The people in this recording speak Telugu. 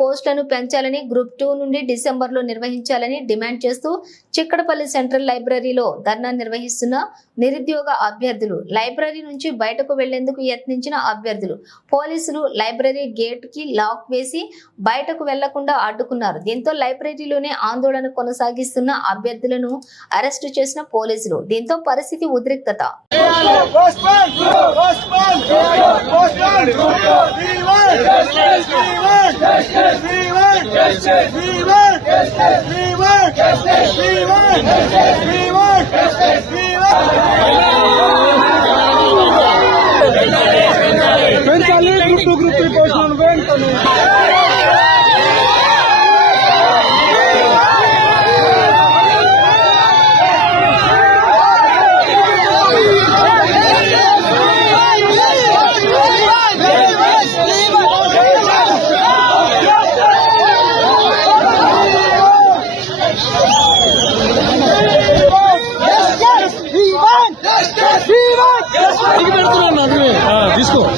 పోస్టులను పెంచాలని గ్రూప్ 2 నుండి డిసెంబర్లో నిర్వహించాలని డిమాండ్ చేస్తూ చిక్కడపల్లి సెంట్రల్ లైబ్రరీలో ధర్నా నిర్వహిస్తున్న నిరుద్యోగ అభ్యర్థులు, లైబ్రరీ నుంచి బయటకు వెళ్లేందుకు యత్నించిన అభ్యర్థులు, పోలీసులు లైబ్రరీ గేట్ కి లాక్ వేసి బయటకు వెళ్లకుండా అడ్డుకున్నారు. దీంతో లైబ్రరీలోనే ఆందోళన కొనసాగిస్తున్న అభ్యర్థులను అరెస్టు చేసిన పోలీసులు. దీంతో పరిస్థితి ఉద్రిక్తత. తీసుకుని